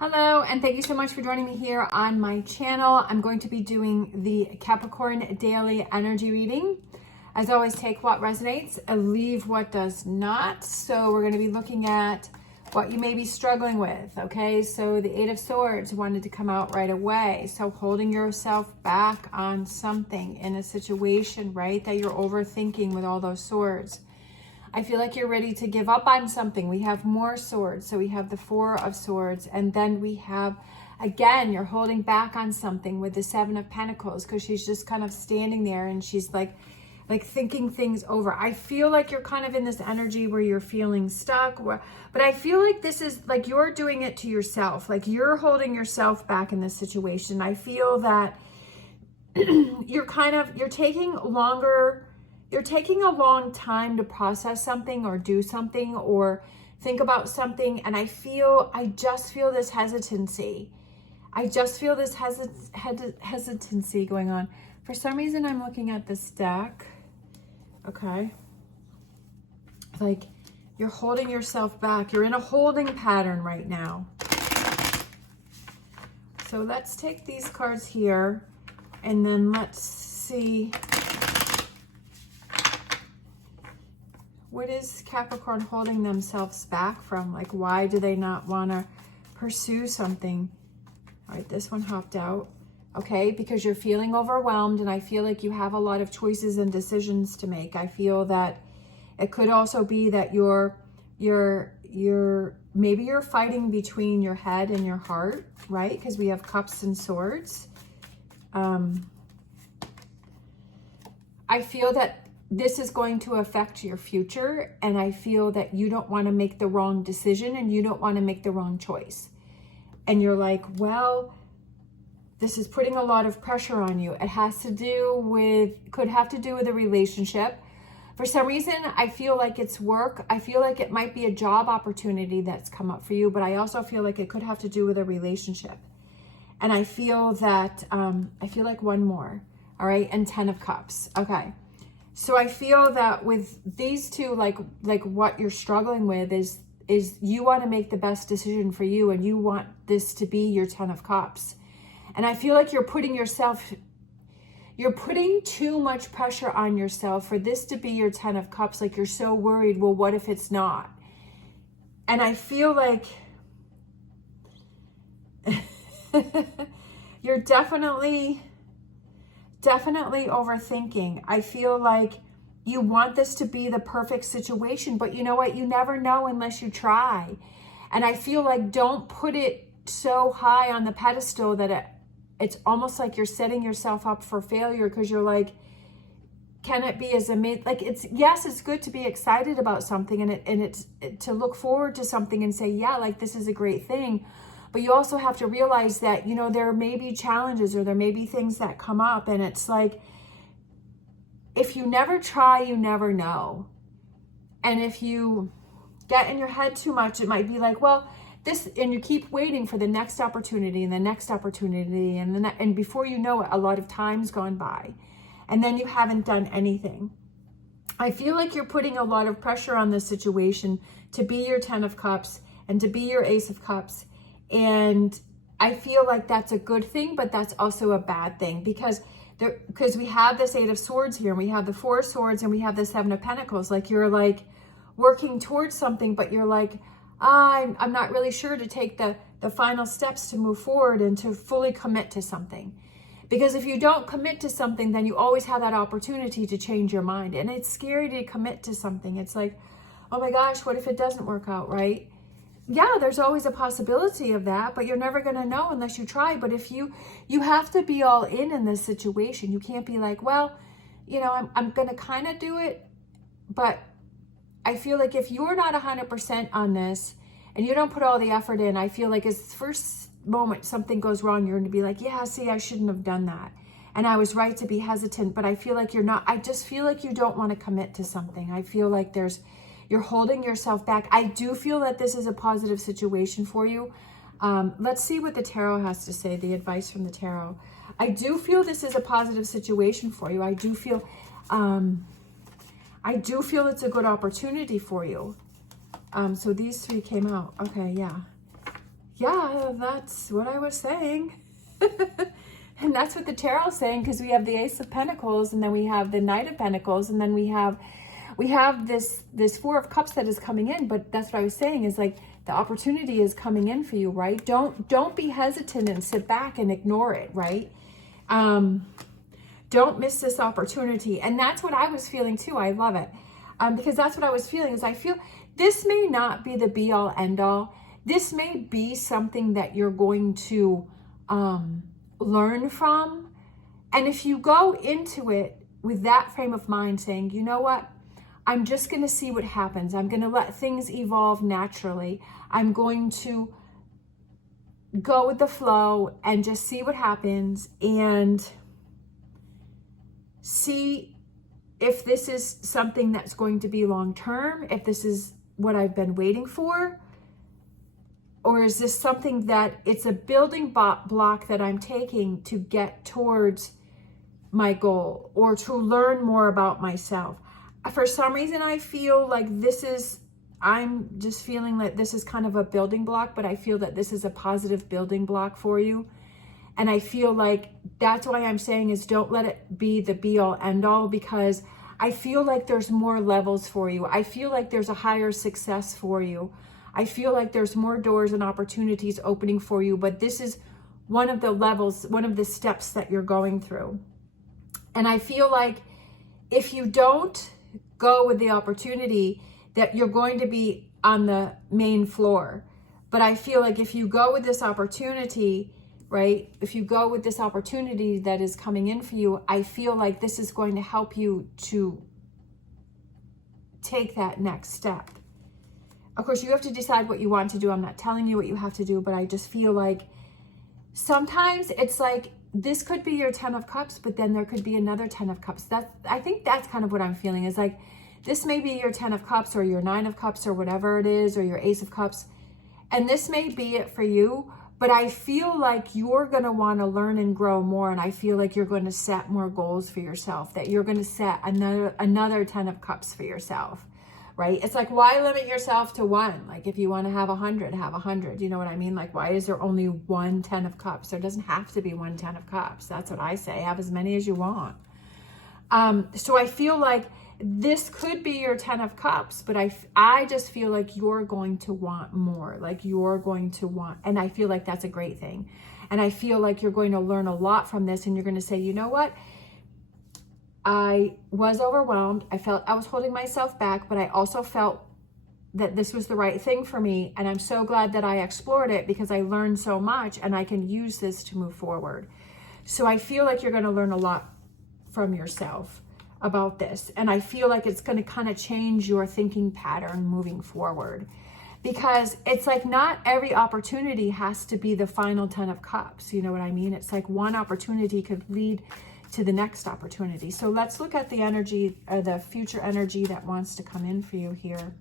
Hello, and thank you so much for joining me here on my channel. I'm going to be doing the Capricorn daily energy reading. As always, take what resonates and leave what does not. So we're going to be looking at what you may be struggling with, okay? So the Eight of Swords wanted to come out right away. So holding yourself back on something in a situation, right, that you're overthinking with all those swords. I feel like you're ready to give up on something. We have more swords. So we have the Four of Swords. And then we have, again, you're holding back on something with the Seven of Pentacles because she's just kind of standing there and she's like thinking things over. I feel like you're kind of in this energy where you're feeling stuck. But I feel like this is like you're doing it to yourself. Like you're holding yourself back in this situation. I feel that you're taking a long time to process something or do something or think about something. And I just feel this hesitancy. I just feel this hesitancy going on. For some reason, I'm looking at this deck. Okay. Like you're holding yourself back. You're in a holding pattern right now. So let's take these cards here and then let's see. What is Capricorn holding themselves back from? Like, why do they not want to pursue something? All right, this one hopped out. Okay, because you're feeling overwhelmed, and I feel like you have a lot of choices and decisions to make. I feel that it could also be that maybe you're fighting between your head and your heart, right? Because we have Cups and Swords. I feel that this is going to affect your future, and I feel that you don't want to make the wrong decision and you don't want to make the wrong choice. And you're like, well, this is putting a lot of pressure on you. It could have to do with a relationship. For some reason, I feel like it's work. I feel like it might be a job opportunity that's come up for you, but I also feel like it could have to do with a relationship. And I feel that, I feel like one more, all right? And 10 of Cups, okay. So I feel that with these two, like what you're struggling with is you want to make the best decision for you, and you want this to be your 10 of Cups. And I feel like you're putting too much pressure on yourself for this to be your 10 of Cups. Like you're so worried, well, what if it's not? And I feel like you're definitely overthinking. I feel like you want this to be the perfect situation, but you know what? You never know unless you try. And I feel like don't put it so high on the pedestal that it's almost like you're setting yourself up for failure, because you're like, can it be as amazing? Like it's good to be excited about something and it's to look forward to something and say, yeah, like this is a great thing. But you also have to realize that, you know, there may be challenges or there may be things that come up. And it's like, if you never try, you never know. And if you get in your head too much, it might be like, well, and you keep waiting for the next opportunity and the next opportunity. And before you know it, a lot of time's gone by. And then you haven't done anything. I feel like you're putting a lot of pressure on this situation to be your 10 of Cups and to be your Ace of Cups. And I feel like that's a good thing, but that's also a bad thing, because we have this Eight of Swords here, and we have the Four of Swords, and we have the Seven of Pentacles. Like you're like working towards something, but you're like, I'm not really sure to take the final steps to move forward and to fully commit to something. Because if you don't commit to something, then you always have that opportunity to change your mind. And it's scary to commit to something. It's like, oh my gosh, what if it doesn't work out, right? Yeah, there's always a possibility of that, but you're never going to know unless you try. But if you have to be all in this situation. You can't be like, well, you know, I'm going to kind of do it. But I feel like if you're not 100% on this and you don't put all the effort in, I feel like as the first moment something goes wrong, you're going to be like, yeah, see, I shouldn't have done that. And I was right to be hesitant, but I feel like you're not. I just feel like you don't want to commit to something. I feel like you're holding yourself back. I do feel that this is a positive situation for you. Let's see what the tarot has to say, the advice from the tarot. I do feel this is a positive situation for you. I do feel it's a good opportunity for you. So these three came out. Okay, yeah. Yeah, that's what I was saying. And that's what the tarot's saying, because we have the Ace of Pentacles, and then we have the Knight of Pentacles, and then we have this Four of Cups that is coming in. But that's what I was saying, is like the opportunity is coming in for you, right? Don't be hesitant and sit back and ignore it, right? Don't miss this opportunity. And that's what I was feeling too. I love it. Because that's what I was feeling, is I feel this may not be the be all end all. This may be something that you're going to learn from. And if you go into it with that frame of mind, saying, you know what, I'm just going to see what happens. I'm going to let things evolve naturally. I'm going to go with the flow and just see what happens, and see if this is something that's going to be long term, if this is what I've been waiting for, or is this something that it's a building block that I'm taking to get towards my goal, or to learn more about myself. For some reason, I feel like I'm just feeling like this is kind of a building block, but I feel that this is a positive building block for you. And I feel like that's why I'm saying is don't let it be the be all end all, because I feel like there's more levels for you. I feel like there's a higher success for you. I feel like there's more doors and opportunities opening for you, but this is one of the levels, one of the steps that you're going through. And I feel like if you don't go with the opportunity, that you're going to be on the main floor. But I feel like if you go with this opportunity, right? If you go with this opportunity that is coming in for you, I feel like this is going to help you to take that next step. Of course, you have to decide what you want to do. I'm not telling you what you have to do, but I just feel like sometimes it's like this could be your 10 of Cups, but then there could be another 10 of Cups. I think that's kind of what I'm feeling, is like this may be your 10 of Cups or your 9 of Cups or whatever it is, or your Ace of Cups. And this may be it for you, but I feel like you're going to want to learn and grow more. And I feel like you're going to set more goals for yourself, that you're going to set another 10 of Cups for yourself, right? It's like, why limit yourself to one? Like if you want to have 100, have 100. You know what I mean? Like, why is there only one 10 of Cups? There doesn't have to be one 10 of Cups. That's what I say. Have as many as you want. So I feel like this could be your 10 of Cups, but I just feel like you're going to want more. Like you're going to want, and I feel like that's a great thing. And I feel like you're going to learn a lot from this, and you're going to say, you know what? I was overwhelmed. I felt I was holding myself back, but I also felt that this was the right thing for me. And I'm so glad that I explored it, because I learned so much and I can use this to move forward. So I feel like you're going to learn a lot from yourself about this. And I feel like it's going to kind of change your thinking pattern moving forward, because it's like not every opportunity has to be the final 10 of Cups. You know what I mean? It's like one opportunity could lead to the next opportunity. So let's look at the energy, or the future energy that wants to come in for you here.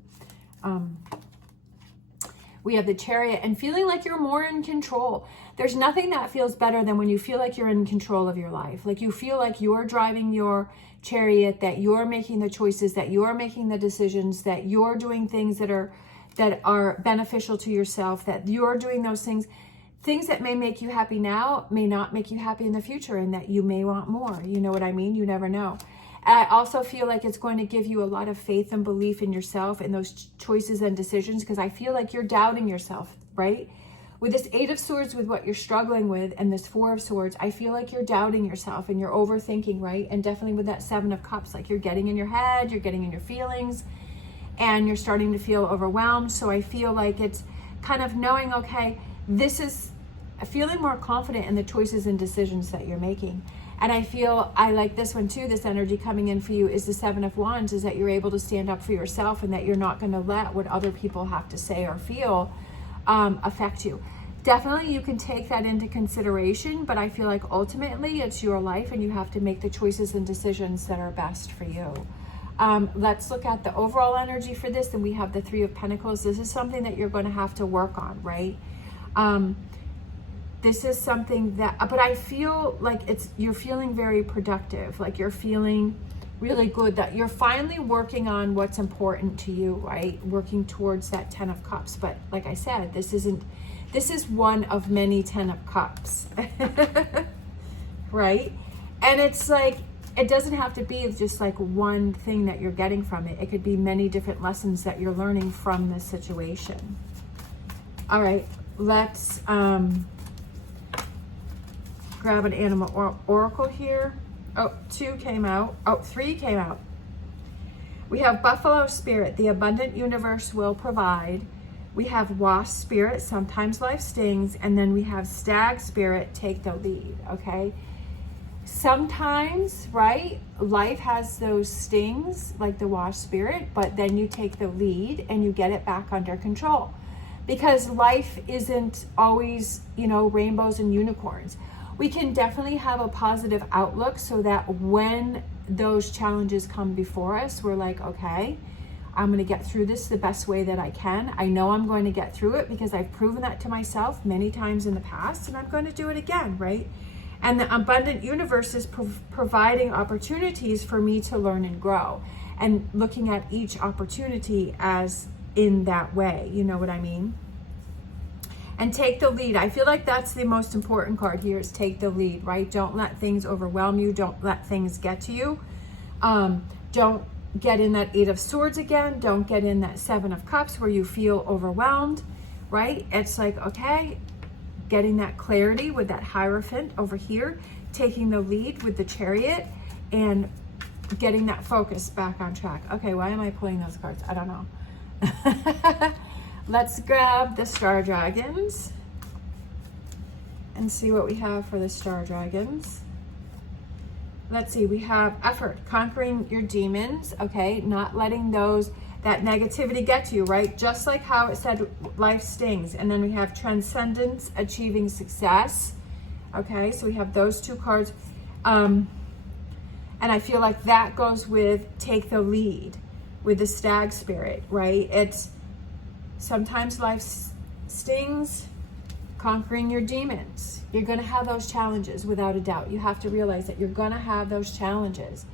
We have the Chariot, and feeling like you're more in control. There's nothing that feels better than when you feel like you're in control of your life. Like you feel like you're driving your chariot, that you're making the choices, that you're making the decisions, that you're doing things that are beneficial to yourself, that you're doing those things that may make you happy now may not make you happy in the future, and that you may want more. You know what I mean? You never know. I also feel like it's going to give you a lot of faith and belief in yourself and those choices and decisions, because I feel like you're doubting yourself, right? With this 8 of Swords, with what you're struggling with, and this 4 of Swords, I feel like you're doubting yourself and you're overthinking, right? And definitely with that 7 of Cups, like you're getting in your head, you're getting in your feelings, and you're starting to feel overwhelmed. So I feel like it's kind of knowing, okay, this is feeling more confident in the choices and decisions that you're making. And I feel, I like this one too, this energy coming in for you is the 7 of Wands, is that you're able to stand up for yourself, and that you're not going to let what other people have to say or feel affect you. Definitely you can take that into consideration, but I feel like ultimately it's your life, and you have to make the choices and decisions that are best for you. Let's look at the overall energy for this, and we have the 3 of Pentacles. This is something that you're going to have to work on, right? This is something that, but I feel like you're feeling very productive, like you're feeling really good, that you're finally working on what's important to you, right? Working towards that 10 of Cups. But like I said, this This is one of many 10 of Cups, right? And it's like, it doesn't have to be just like one thing that you're getting from it. It could be many different lessons that you're learning from this situation. All right, let's grab an animal oracle here. Oh, 2 came out. Oh, 3 came out. We have Buffalo Spirit, the abundant universe will provide. We have Wasp Spirit, sometimes life stings. And then we have Stag Spirit, take the lead, okay? Sometimes, right, life has those stings like the Wasp Spirit, but then you take the lead and you get it back under control. Because life isn't always, you know, rainbows and unicorns. We can definitely have a positive outlook so that when those challenges come before us, we're like, okay, I'm going to get through this the best way that I can. I know I'm going to get through it because I've proven that to myself many times in the past, and I'm going to do it again, right? And the abundant universe is providing opportunities for me to learn and grow, and looking at each opportunity as in that way. You know what I mean? And take the lead. I feel like that's the most important card here, is take the lead, right? Don't let things overwhelm you. Don't let things get to you. Don't get in that 8 of Swords again. Don't get in that 7 of Cups where you feel overwhelmed, right? It's like, okay, getting that clarity with that Hierophant over here, taking the lead with the Chariot, and getting that focus back on track. Okay, why am I pulling those cards? I don't know. Let's grab the Star Dragons and see what we have for the Star Dragons. Let's see, we have effort, conquering your demons, okay? Not letting that negativity get to you, right? Just like how it said life stings. And then we have transcendence, achieving success. Okay, so we have those 2 cards. And I feel like that goes with take the lead with the Stag Spirit, right? It's sometimes life stings, conquering your demons. You're going to have those challenges without a doubt. You have to realize that you're going to have those challenges.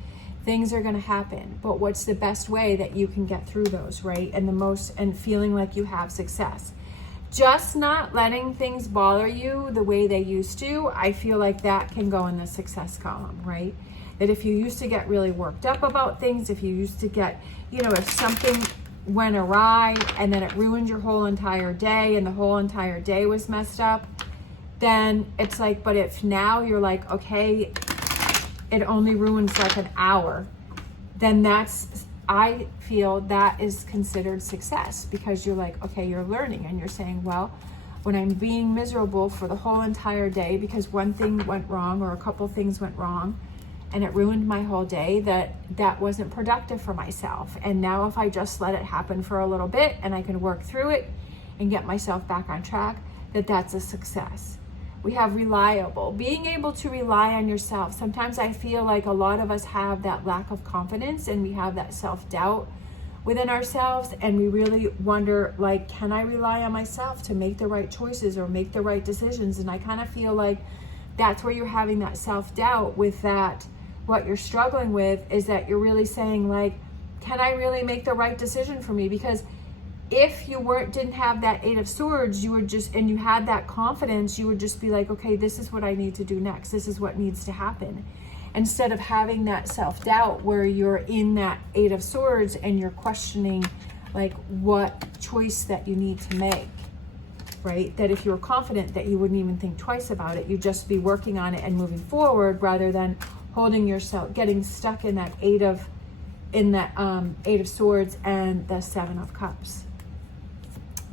Things are going to happen, but what's the best way that you can get through those, right? And feeling like you have success. Just not letting things bother you the way they used to. I feel like that can go in the success column, right? That if you used to get really worked up about things, if you used to get, you know, if something went awry and then it ruined your whole entire day and the whole entire day was messed up, then it's like, but if now you're like, okay, it only ruins like an hour, then I feel that is considered success, because you're like, okay, you're learning and you're saying, well, when I'm being miserable for the whole entire day because one thing went wrong or a couple things went wrong and it ruined my whole day, that wasn't productive for myself. And now if I just let it happen for a little bit and I can work through it and get myself back on track, that's a success. We have reliable, being able to rely on yourself. Sometimes I feel like a lot of us have that lack of confidence and we have that self-doubt within ourselves, and we really wonder, like, can I rely on myself to make the right choices or make the right decisions? And I kind of feel like that's where you're having that self-doubt with that. What you're struggling with is that you're really saying, like, can I really make the right decision for me? Because if you didn't have that 8 of Swords, and you had that confidence, you would just be like, okay, this is what I need to do next. This is what needs to happen. Instead of having that self-doubt where you're in that 8 of Swords and you're questioning, like, what choice that you need to make, right? That if you were confident, that you wouldn't even think twice about it. You'd just be working on it and moving forward rather than holding yourself, getting stuck in that 8 of Swords and the 7 of Cups.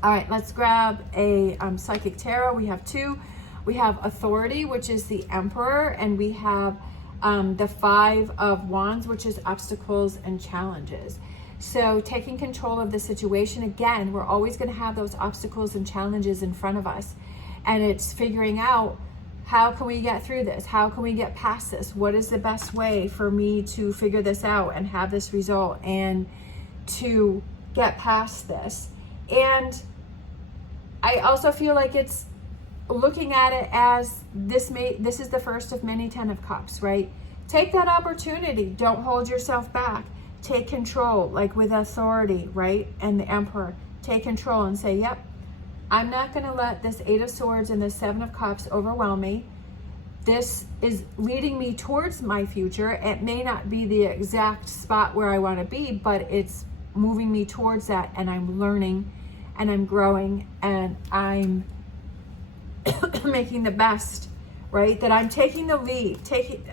All right, let's grab a Psychic Tarot. We have 2. We have Authority, which is the Emperor, and we have the 5 of Wands, which is obstacles and challenges. So taking control of the situation. Again, we're always going to have those obstacles and challenges in front of us. And it's figuring out, how can we get through this? How can we get past this? What is the best way for me to figure this out and have this result and to get past this? And I also feel like it's looking at it as this is the first of many 10 of Cups, right? Take that opportunity. Don't hold yourself back. Take control, like with Authority, right? And the Emperor. Take control and say, yep, I'm not going to let this Eight of Swords and the Seven of Cups overwhelm me. This is leading me towards my future. It may not be the exact spot where I want to be, but it's moving me towards that, and I'm learning and I'm growing and I'm making the best, right? That I'm taking the lead.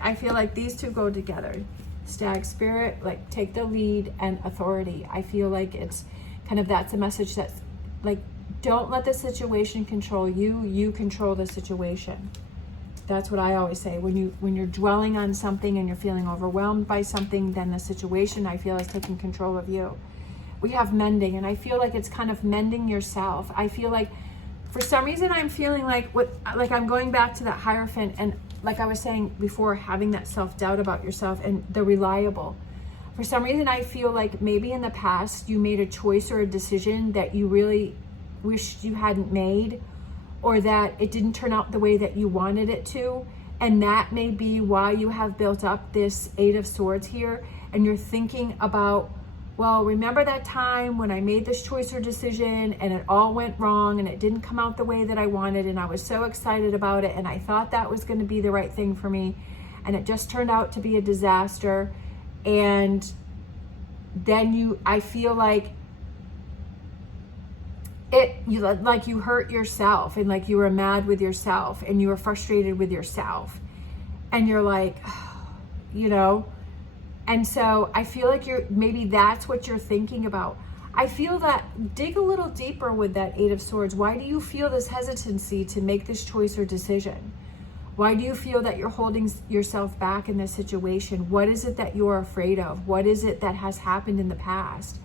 I feel like these two go together. Stag spirit, like take the lead and authority. I feel like it's kind of, that's a message that's like, don't let the situation control you. You control the situation. That's what I always say. When you're dwelling on something and you're feeling overwhelmed by something, then the situation, I feel, is taking control of you. We have mending, and I feel like it's kind of mending yourself. I feel like for some reason I'm feeling like I'm going back to that Hierophant, and like I was saying before, having that self-doubt about yourself and the reliable. For some reason I feel like maybe in the past you made a choice or a decision that you really wished you hadn't made, or that it didn't turn out the way that you wanted it to, and that may be why you have built up this Eight of Swords here, and you're thinking about, well, remember that time when I made this choice or decision and it all went wrong and it didn't come out the way that I wanted, and I was so excited about it and I thought that was going to be the right thing for me, and it just turned out to be a disaster. And then I feel like you hurt yourself, and like you were mad with yourself and you were frustrated with yourself, and you're like, you know. And so I feel like maybe that's what you're thinking about. I feel that, dig a little deeper with that Eight of Swords. Why do you feel this hesitancy to make this choice or decision? Why do you feel that you're holding yourself back in this situation? What is it that you're afraid of? What is it that has happened in the past?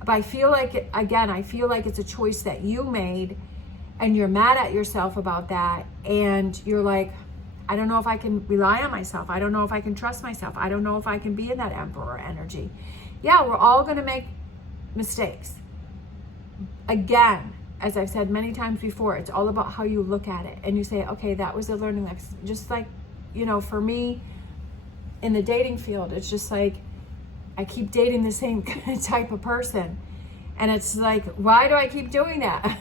But I feel like, again, I feel like it's a choice that you made, and you're mad at yourself about that. And you're like, I don't know if I can rely on myself. I don't know if I can trust myself. I don't know if I can be in that Emperor energy. Yeah, we're all going to make mistakes. Again, as I've said many times before, it's all about how you look at it. And you say, okay, that was a learning lesson. Just like, you know, for me in the dating field, it's just like, I keep dating the same type of person. And it's like, why do I keep doing that?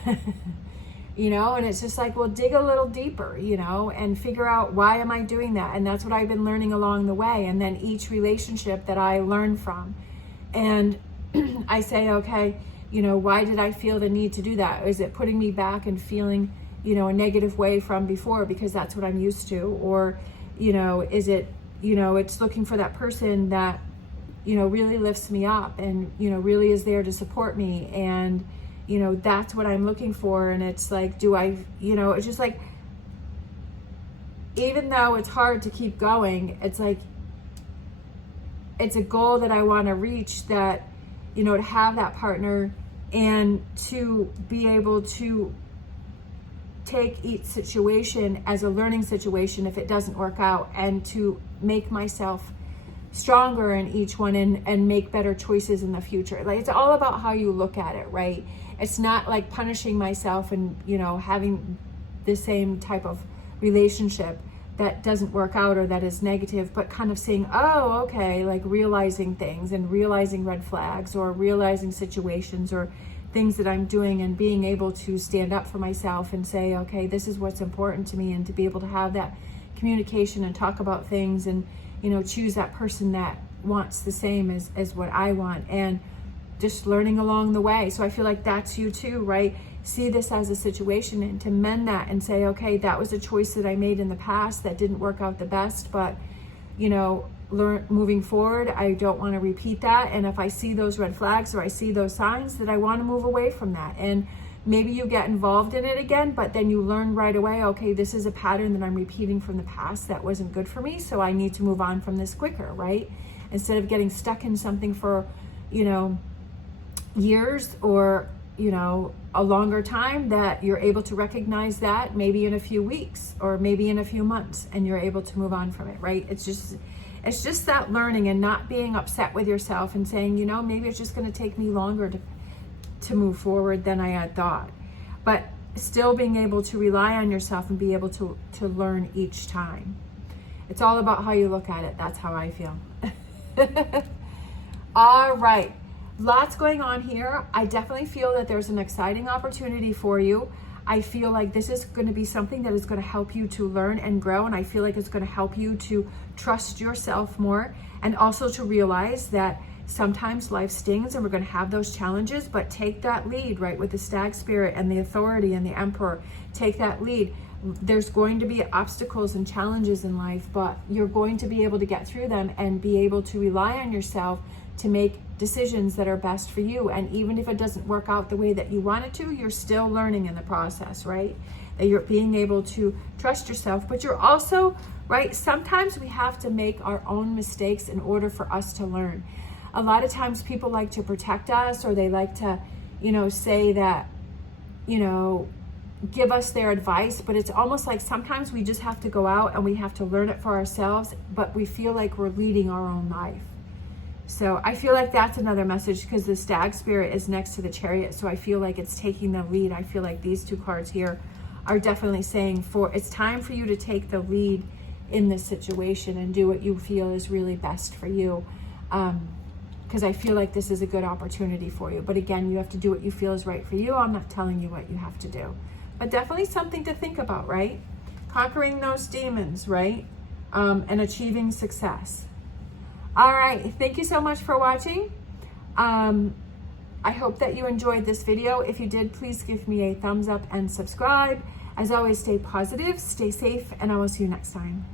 You know, and it's just like, well, dig a little deeper, you know, and figure out, why am I doing that? And that's what I've been learning along the way. And then each relationship that I learn from, and I say, okay, you know, why did I feel the need to do that? Is it putting me back and feeling, you know, a negative way from before because that's what I'm used to? Or, you know, is it, you know, it's looking for that person that, you know, really lifts me up and, you know, really is there to support me. And, you know, that's what I'm looking for. And it's like, do I, you know, it's just like, even though it's hard to keep going, it's like, it's a goal that I want to reach, that, you know, to have that partner and to be able to take each situation as a learning situation if it doesn't work out, and to make myself stronger in each one, and make better choices in the future. Like, it's all about how you look at it, right? It's not like punishing myself and, you know, having the same type of relationship that doesn't work out or that is negative, but kind of saying, oh, okay, like realizing things and realizing red flags or realizing situations or things that I'm doing, and being able to stand up for myself and say, okay, this is what's important to me, and to be able to have that communication and talk about things, and, you know, choose that person that wants the same as what I want, and just learning along the way. So I feel like that's you too, right? See this as a situation, and to mend that and say, okay, that was a choice that I made in the past that didn't work out the best, but, you know, moving forward, I don't want to repeat that. And if I see those red flags or I see those signs, that I want to move away from that. And maybe you get involved in it again, but then you learn right away, okay, this is a pattern that I'm repeating from the past that wasn't good for me, so I need to move on from this quicker, right? Instead of getting stuck in something for, you know, years or, you know, a longer time, that you're able to recognize that maybe in a few weeks or maybe in a few months, and you're able to move on from it, right? It's just that learning, and not being upset with yourself and saying, you know, maybe it's just going to take me longer to move forward than I had thought, but still being able to rely on yourself and be able to learn each time. It's all about how you look at it. That's how I feel. All right. Lots going on here. I definitely feel that there's an exciting opportunity for you. I feel like this is going to be something that is going to help you to learn and grow. And I feel like it's going to help you to trust yourself more, and also to realize that sometimes life stings and we're going to have those challenges, but take that lead, right? With the stag spirit and the authority and the emperor, take that lead. There's going to be obstacles and challenges in life, but you're going to be able to get through them and be able to rely on yourself to make decisions that are best for you. And even if it doesn't work out the way that you want it to, you're still learning in the process, right? That you're being able to trust yourself, but you're also, right? Sometimes we have to make our own mistakes in order for us to learn. A lot of times people like to protect us, or they like to, say that, give us their advice, but it's almost like sometimes we just have to go out and we have to learn it for ourselves, but we feel like we're leading our own life. So I feel like that's another message, because the stag spirit is next to the chariot. So I feel like it's taking the lead. I feel like these two cards here are definitely saying it's time for you to take the lead in this situation and do what you feel is really best for you. Because I feel like this is a good opportunity for you. But again, you have to do what you feel is right for you. I'm not telling you what you have to do. But definitely something to think about, right? Conquering those demons, right? And achieving success. All right, thank you so much for watching. I hope that you enjoyed this video. If you did, please give me a thumbs up and subscribe. As always, stay positive, stay safe, and I will see you next time.